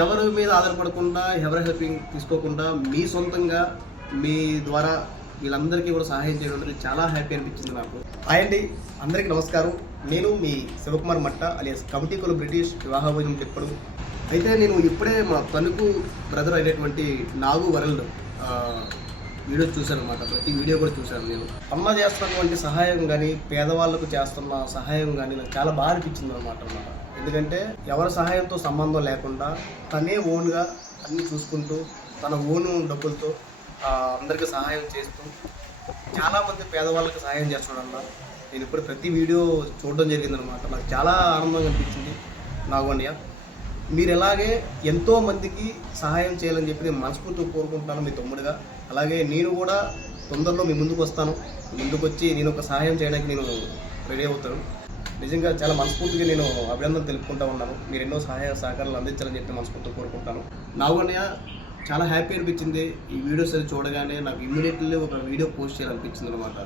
ఎవరి మీద ఆధారపడకుండా ఎవరి హెల్పింగ్ తీసుకోకుండా మీ సొంతంగా మీ ద్వారా వీళ్ళందరికీ కూడా సహాయం చేయడం చాలా హ్యాపీ అనిపించింది నాకు. హాయ్ అండి, అందరికీ నమస్కారం. నేను మీ శివకుమార్ మట్ట అలియాస్ కమిటీ కొలు బ్రిటిష్ వివాహ భోజనం చెప్పడం. అయితే నేను ఇప్పుడే మా తణుకు బ్రదర్ అయినటువంటి నాగు వరల్డ్ వీడియో చూశాను అనమాట. ప్రతి వీడియో కూడా చూశాను. నేను అమ్మ చేస్తున్నటువంటి సహాయం కానీ పేదవాళ్ళకు చేస్తున్న సహాయం కానీ నాకు చాలా బాగా అనిపించింది అనమాట. ఎందుకంటే ఎవరి సహాయంతో సంబంధం లేకుండా తనే ఓన్గా అన్నీ చూసుకుంటూ తన ఓను డబ్బులతో అందరికీ సహాయం చేస్తూ చాలామంది పేదవాళ్ళకి సహాయం చేస్తున్నాడన్న నేను ఇప్పుడు ప్రతి వీడియో చూడడం జరిగిందనమాట. నాకు చాలా ఆనందంగా అనిపించింది. నాగోండియా, మీరు ఎలాగే ఎంతోమందికి సహాయం చేయాలని చెప్పి నేను మనస్ఫూర్తిగా కోరుకుంటున్నాను మీ తమ్ముడిగా. అలాగే నేను కూడా తొందరలో మీ ముందుకు వస్తాను. ముందుకు వచ్చి నేను ఒక సహాయం చేయడానికి నేను రెడీ అవుతాను. నిజంగా చాలా మనస్ఫూర్తిగా నేను అభినందన తెలుపుకుంటూ ఉన్నాను. మీరు ఎన్నో సహాయ సహకారాలు అందించాలని చెప్పి మనస్ఫూర్తిగా కోరుకుంటాను. నాగోండియా, చాలా హ్యాపీ అనిపించింది. ఈ వీడియోస్ అది చూడగానే నాకు ఇమ్మీడియట్లీ ఒక వీడియో పోస్ట్ చేయాలనిపించింది అనమాట.